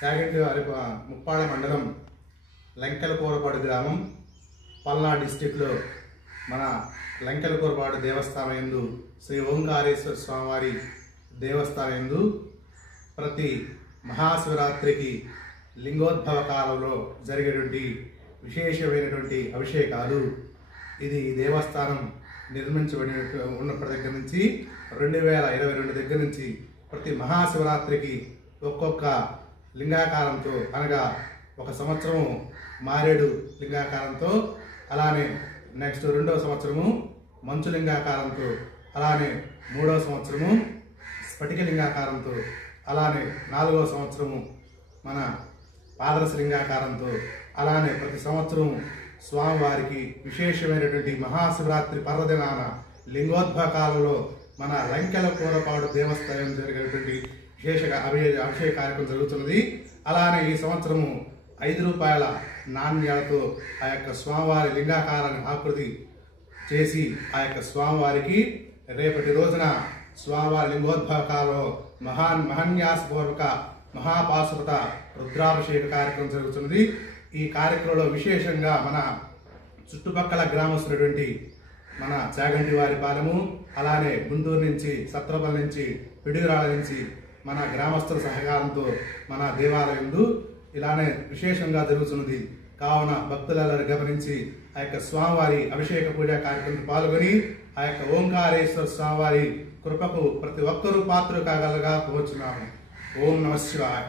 చాగంటి ముప్పాడ మండలం లంకెలకూరపాడు గ్రామం పల్నాడు డిస్టిక్లో మన లంకెలకూరపాడు దేవస్థానం యందు శ్రీ ఓంకారేశ్వర స్వామివారి దేవస్థానం యందు ప్రతి మహాశివరాత్రికి లింగోద్భవ కాలంలో జరిగేటువంటి విశేషమైనటువంటి అభిషేకాలు. ఇది దేవస్థానం నిర్మించబడి ఉన్నప్పటి దగ్గర నుంచి 2022 దగ్గర నుంచి ప్రతి మహాశివరాత్రికి ఒక్కొక్క లింగాకారంతో, అనగా ఒక సంవత్సరము మారేడు లింగాకారంతో, అలానే నెక్స్ట్ 2వ సంవత్సరము మంచు లింగాకారంతో, అలానే 3వ సంవత్సరము స్ఫటిక లింగాకారంతో, అలానే 4వ సంవత్సరము మన పాదరస లింగాకారంతో, అలానే ప్రతి సంవత్సరం స్వామివారికి విశేషమైనటువంటి మహాశివరాత్రి పర్వదినాన లింగోద్భవ కాలంలో మన లంకెలకూరపాడు దేవస్థానం జరిగినటువంటి విశేష అభిషేక కార్యక్రమం జరుగుతున్నది. అలానే ఈ సంవత్సరము 5 రూపాయల నాణ్యాలతో ఆ యొక్క స్వామివారి లింగాకారాన్ని ఆకృతి చేసి ఆ యొక్క స్వామివారికి రేపటి రోజున స్వామివారి లింగోద్భవ కాలంలో మహాన్యాసపూర్వక మహాపాశుపత రుద్రాభిషేక కార్యక్రమం జరుగుతున్నది. ఈ కార్యక్రమంలో విశేషంగా మన చుట్టుపక్కల గ్రామస్తున్నటువంటి మన చాగంటి వారి పాలెము, అలానే గుంటూరు నుంచి, సత్రపల్లి నుంచి, పిడుగురాళ్ళ నుంచి మన గ్రామస్తుల సహకారంతో మన దేవాలయంలో ఇలానే విశేషంగా జరుగుతున్నది. కావున భక్తులందరూ గమనించి ఆ యొక్క స్వామివారి అభిషేక పూజ కార్యక్రమంలో పాల్గొని ఆ యొక్క ఓంకారేశ్వర స్వామివారి కృపకు ప్రతి ఒక్కరూ పాత్రలు కాగలగా కోరుచున్నాము. ఓం నమః శివాయ.